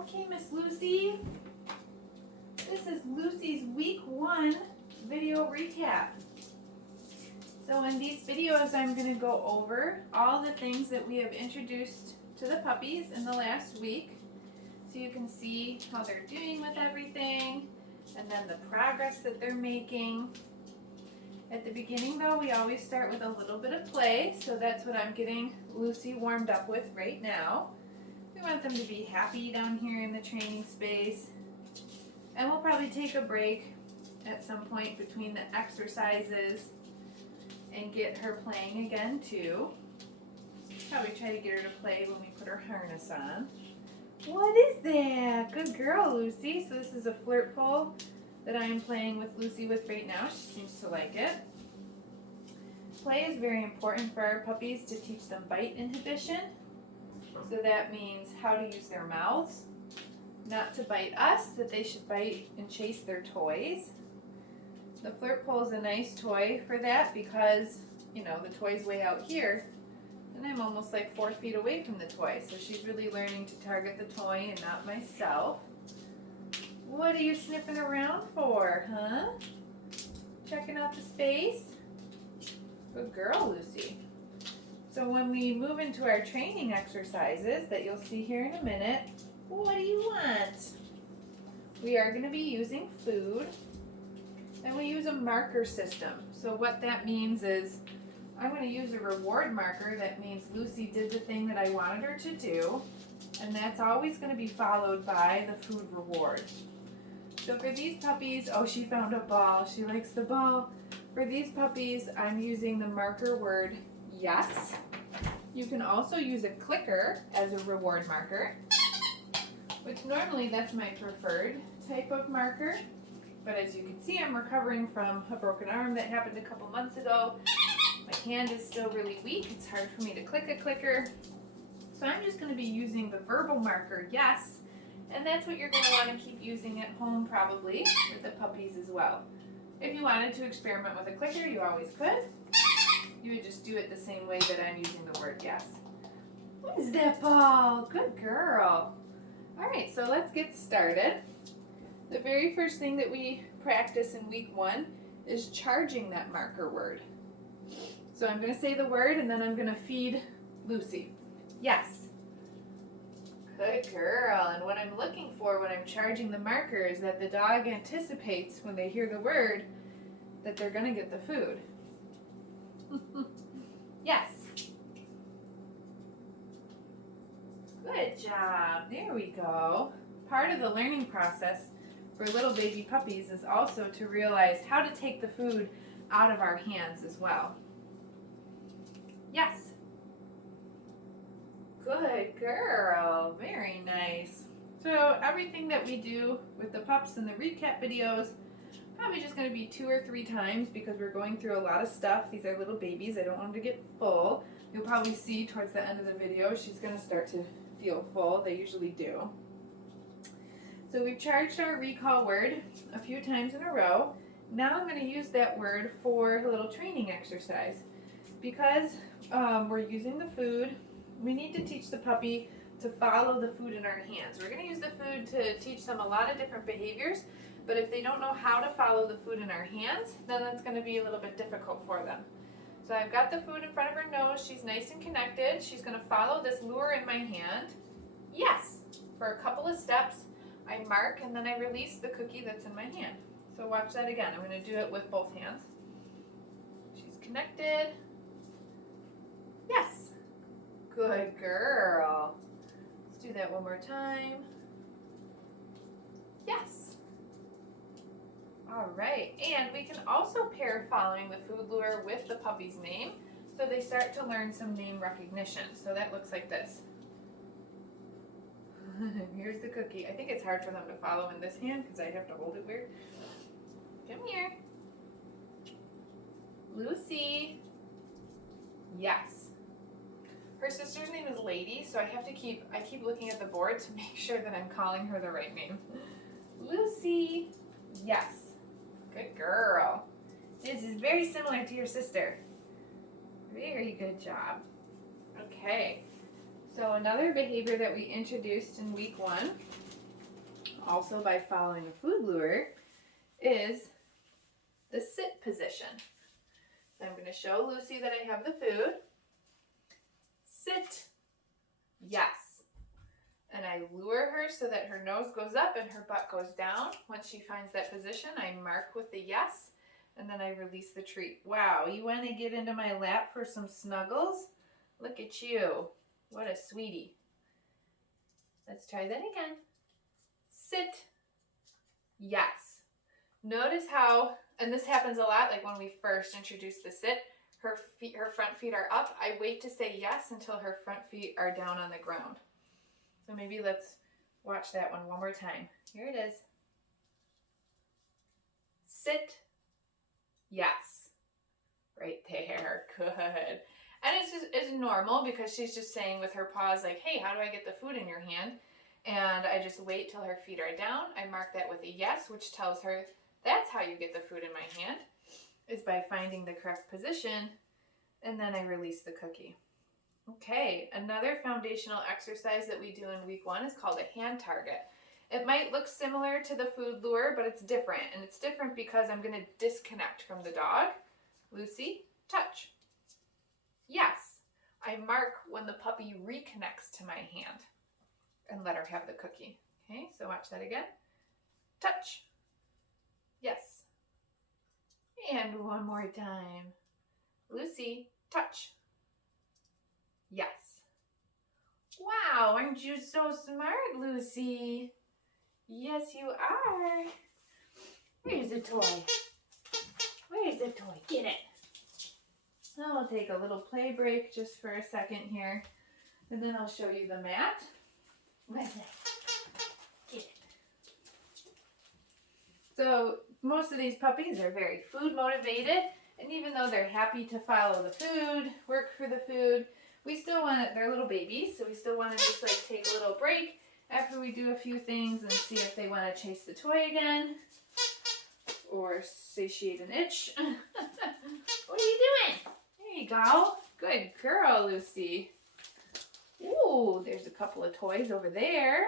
Okay, Miss Lucy. This is Lucy's week 1 video recap. So in these videos, I'm going to go over all the things that we have introduced to the puppies in the last week. So you can see how they're doing with everything and then the progress that they're making. At the beginning though, we always start with a little bit of play. So that's what I'm getting Lucy warmed up with right now. We want them to be happy down here in the training space. And we'll probably take a break at some point between the exercises and get her playing again too. Probably try to get her to play when we put her harness on. What is that? Good girl, Lucy. So this is a flirt pole that I am playing with Lucy with right now. She seems to like it. Play is very important for our puppies to teach them bite inhibition. So that means how to use their mouths, not to bite us, that they should bite and chase their toys. The flirt pole is a nice toy for that because, you know, the toy's way out here and I'm almost like 4 feet away from the toy. So she's really learning to target the toy and not myself. What are you sniffing around for, huh? Checking out the space? Good girl, Lucy. So when we move into our training exercises that you'll see here in a minute, what do you want? We are going to be using food, and we use a marker system. So what that means is I'm going to use a reward marker. That means Lucy did the thing that I wanted her to do, and that's always going to be followed by the food reward. So for these puppies, oh, she found a ball. She likes the ball. For these puppies, I'm using the marker word yes. You can also use a clicker as a reward marker, which normally that's my preferred type of marker. But as you can see, I'm recovering from a broken arm that happened a couple months ago. My hand is still really weak. It's hard for me to click a clicker. So I'm just going to be using the verbal marker yes. And that's what you're going to want to keep using at home probably with the puppies as well. If you wanted to experiment with a clicker, you always could. You would just do it the same way that I'm using the word yes. What is that ball? Good girl. All right, so let's get started. The very first thing that we practice in week 1 is charging that marker word. So I'm going to say the word and then I'm going to feed Lucy. Yes. Good girl. And what I'm looking for when I'm charging the marker is that the dog anticipates when they hear the word that they're going to get the food. Yes. Good job. There we go. Part of the learning process for little baby puppies is also to realize how to take the food out of our hands as well. Yes. Good girl. Very nice. So everything that we do with the pups in the recap videos, probably just going to be 2 or 3 times because we're going through a lot of stuff. These are little babies. I don't want them to get full. You'll probably see towards the end of the video she's going to start to feel full. They usually do. So we've charged our recall word a few times in a row. Now I'm going to use that word for a little training exercise. Because we're using the food, we need to teach the puppy to follow the food in our hands. We're going to use the food to teach them a lot of different behaviors, but if they don't know how to follow the food in our hands, then that's going to be a little bit difficult for them. So I've got the food in front of her nose. She's nice and connected. She's going to follow this lure in my hand. Yes. For a couple of steps, I mark and then I release the cookie that's in my hand. So watch that again. I'm going to do it with both hands. She's connected. Yes. Good girl. Let's do that one more time. Yes. All right. And we can also pair following the food lure with the puppy's name so they start to learn some name recognition. So that looks like this. Here's the cookie. I think it's hard for them to follow in this hand because I have to hold it weird. Come here. Lucy. Yes. Her sister's name is Lady, so I keep looking at the board to make sure that I'm calling her the right name. Lucy. Yes. Good girl. This is very similar to your sister. Very good job. Okay. So another behavior that we introduced in week 1 also by following a food lure, is the sit position. So I'm going to show Lucy that I have the food. Sit. Yes. And I lure her so that her nose goes up and her butt goes down. Once she finds that position, I mark with the yes, and then I release the treat. Wow, you want to get into my lap for some snuggles? Look at you. What a sweetie. Let's try that again. Sit. Yes. Notice how, and this happens a lot, like when we first introduce the sit, her front feet are up. I wait to say yes until her front feet are down on the ground. So maybe let's watch that one more time. Here it is. Sit. Yes. Right there. Good. And it's normal because she's just saying with her paws like, hey, how do I get the food in your hand? And I just wait till her feet are down. I mark that with a yes, which tells her that's how you get the food in my hand, is by finding the correct position, and then I release the cookie. Okay, another foundational exercise that we do in week 1 is called a hand target. It might look similar to the food lure, but it's different. And it's different because I'm going to disconnect from the dog. Lucy, touch. Yes. I mark when the puppy reconnects to my hand and let her have the cookie. Okay, so watch that again. Touch. Yes. And one more time. Lucy, touch. Yes. Wow, aren't you so smart, Lucy? Yes, you are. Where's the toy? Where's the toy? Get it. Now I'll take a little play break just for a second here, and then I'll show you the mat. What's that? Get it. So most of these puppies are very food motivated, and even though they're happy to follow the food, work for the food, we still want it, they're little babies, so we still want to just like take a little break after we do a few things and see if they want to chase the toy again or satiate an itch. What are you doing? There you go. Good girl, Lucy. Ooh, there's a couple of toys over there.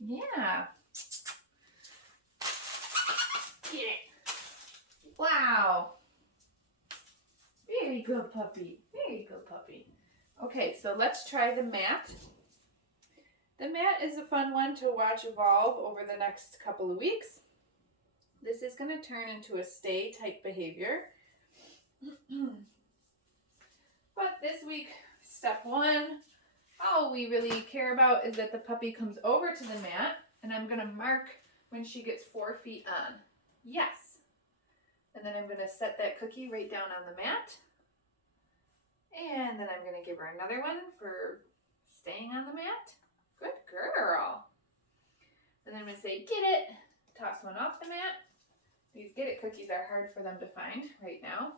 Yeah. Get it. Wow. Very good puppy. Very good puppy. Okay, so let's try the mat. The mat is a fun one to watch evolve over the next couple of weeks. This is going to turn into a stay type behavior. But this week, step 1, all we really care about is that the puppy comes over to the mat, and I'm going to mark when she gets 4 feet on. Yes. And then I'm going to set that cookie right down on the mat. And then I'm going to give her another one for staying on the mat. Good girl. And then I'm going to say, get it. Toss one off the mat. These get it cookies are hard for them to find right now.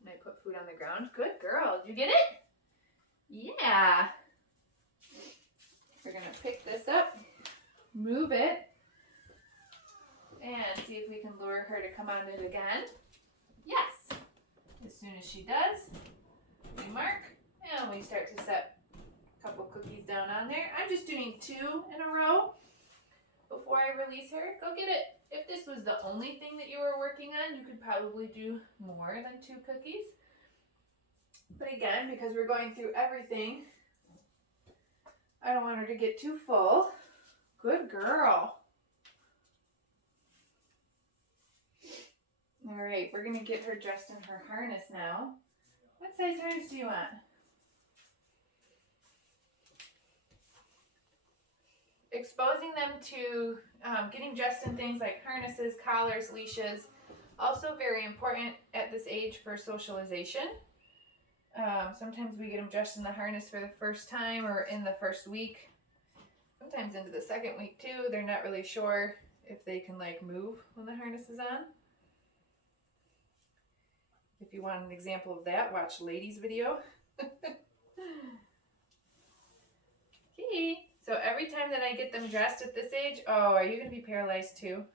And I put food on the ground. Good girl. Did you get it? Yeah. We're going to pick this up, move it, and see if we can lure her to come on it again. Yes. As soon as she does, we mark, and we start to set a couple cookies down on there. I'm just doing 2 in a row before I release her. Go get it. If this was the only thing that you were working on, you could probably do more than 2 cookies. But again, because we're going through everything, I don't want her to get too full. Good girl. All right, we're going to get her dressed in her harness now. What size harness do you want? Exposing them to getting dressed in things like harnesses, collars, leashes. Also very important at this age for socialization. Sometimes we get them dressed in the harness for the first time or in the first week. Sometimes into the second week too. They're not really sure if they can like move when the harness is on. If you want an example of that, watch Lady's video. Okay, so every time that I get them dressed at this age, oh, are you going to be paralyzed too?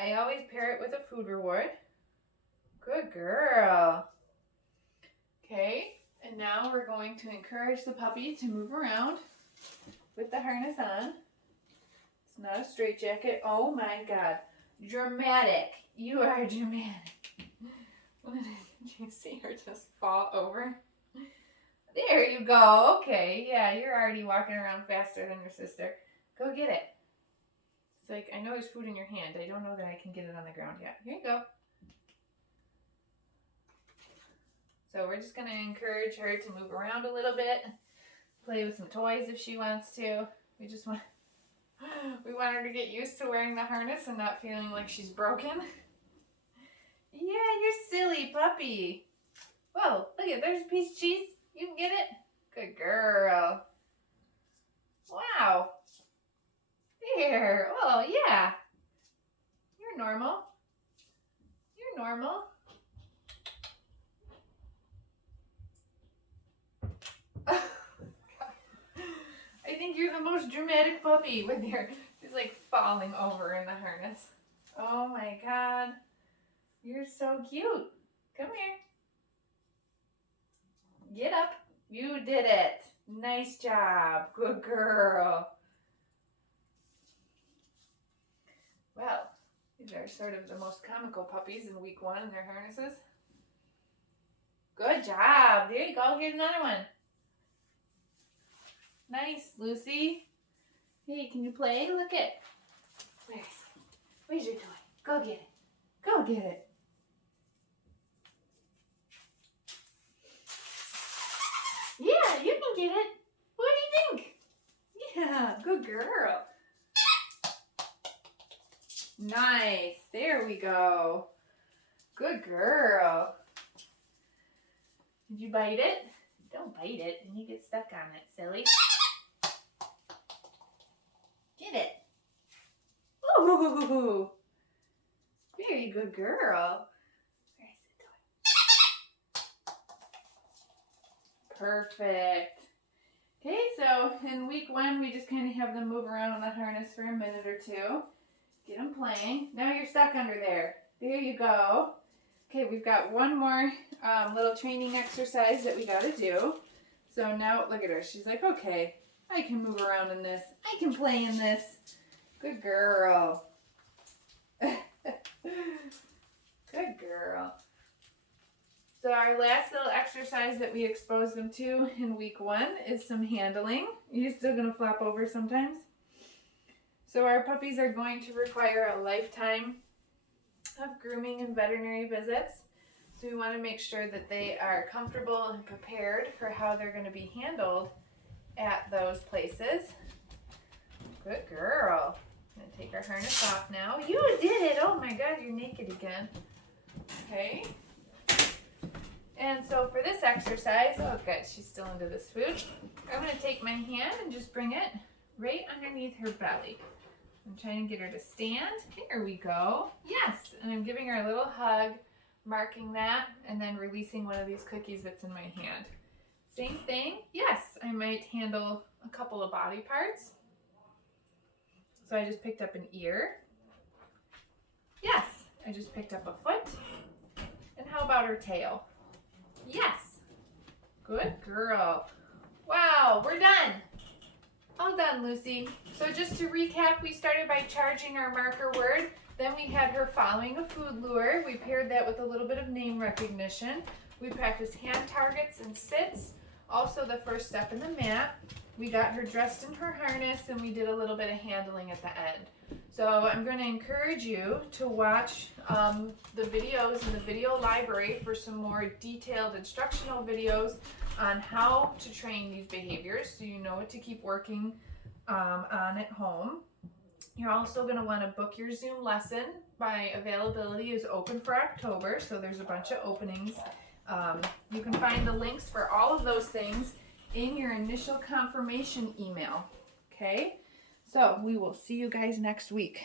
I always pair it with a food reward. Good girl. Okay, and now we're going to encourage the puppy to move around with the harness on. It's not a straight jacket. Oh my God. Dramatic. You are dramatic. What is it? Did you see her just fall over? There you go. Okay. Yeah, you're already walking around faster than your sister. Go get it. It's like, I know there's food in your hand. I don't know that I can get it on the ground yet. Here you go. So we're just going to encourage her to move around a little bit. Play with some toys if she wants to. We want her to get used to wearing the harness and not feeling like she's broken. Yeah, you're silly puppy. Whoa, look at, there's a piece of cheese. You can get it? Good girl. Wow. There. Oh, yeah. You're normal. You're normal. I think you're the most dramatic puppy with your, she's like falling over in the harness. Oh my God. You're so cute. Come here. Get up. You did it. Nice job. Good girl. Well, these are sort of the most comical puppies in week 1 in their harnesses. Good job. There you go. Here's another one. Nice, Lucy. Hey, can you play? Look it. Where's your toy? Go get it. Go get it. Yeah, you can get it. What do you think? Yeah, good girl. Nice. There we go. Good girl. Did you bite it? Don't bite it and you get stuck on it, silly. Get it. Ooh. Very good girl. Where's the toy? Perfect. Okay, so in week 1, we just kind of have them move around on the harness for a minute or two. Get them playing. Now you're stuck under there. There you go. Okay, we've got one more little training exercise that we got to do. So now, look at her. She's like, okay, I can move around in this. I can play in this. Good girl. Good girl. So our last little exercise that we exposed them to in week 1 is some handling. You're still going to flop over sometimes? So our puppies are going to require a lifetime of grooming and veterinary visits. So we want to make sure that they are comfortable and prepared for how they're going to be handled at those places. Good girl. I'm going to take our harness off now. You did it. Oh my God, you're naked again. Okay. And so for this exercise, oh good, she's still into this food. I'm going to take my hand and just bring it right underneath her belly. I'm trying to get her to stand. Here we go. Yes, and I'm giving her a little hug, marking that, and then releasing one of these cookies that's in my hand. Same thing. Yes, I might handle a couple of body parts. So I just picked up an ear. Yes, I just picked up a foot. And how about her tail? Yes. Good girl. Wow, we're done. All done, Lucy. So just to recap, we started by charging our marker word. Then we had her following a food lure. We paired that with a little bit of name recognition. We practiced hand targets and sits. Also the first step in the mat. We got her dressed in her harness and we did a little bit of handling at the end. So I'm going to encourage you to watch the videos in the video library for some more detailed instructional videos on how to train these behaviors so you know what to keep working on at home. You're also going to want to book your Zoom lesson. My availability is open for October, so there's a bunch of openings. You can find the links for all of those things in your initial confirmation email. Okay? So we will see you guys next week.